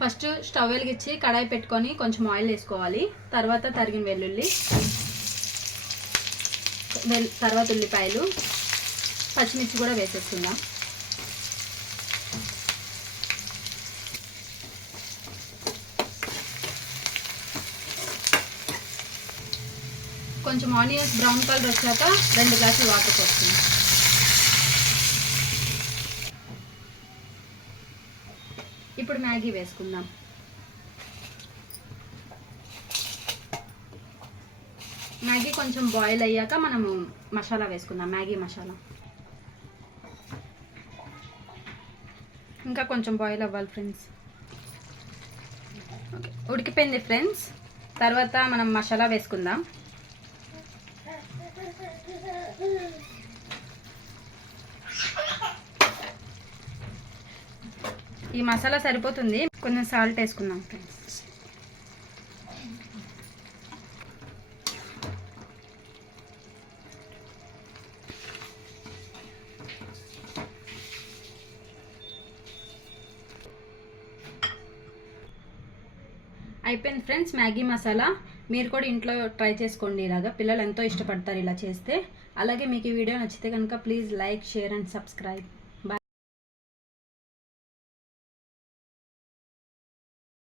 First stove వెలిగించి కడాయి పెట్టుకొని కొంచెం ఆయిల్ వేసుకోవాలి. తర్వాత తరిగిన వెల్లుల్లి, తర్వాత ఉల్లిపాయలు, పచ్చిమిర్చి కూడా వేసేసుకుందాం. కొంచెం ఆనియన్స్ బ్రౌన్ కలర్ వచ్చాక 2 గ్లాసులు వాటర్ పోసుకుందాం. ఇప్పుడు మ్యాగీ వేసుకుందాం. మ్యాగీ కొంచెం బాయిల్ అయ్యాక మనము మసాలా వేసుకుందాం, మ్యాగీ మసాలా. ఇంకా కొంచెం బాయిల్ అవ్వాలి ఫ్రెండ్స్. ఓకే, ఉడికిపోయింది ఫ్రెండ్స్. తర్వాత మనం మసాలా వేసుకుందాం. ఈ మసాలా సరిపోతుంది, కొంచెం సాల్ట్ వేసుకుందాం ఫ్రెండ్స్. అయిపోయింది ఫ్రెండ్స్ మ్యాగీ మసాలా. మీరు కూడా ఇంట్లో ట్రై చేసుకోండి ఇలాగా, పిల్లలు ఎంతో ఇష్టపడతారు ఇలా చేస్తే. అలాగే మీకు ఈ వీడియో నచ్చితే కనుక please like, share and subscribe.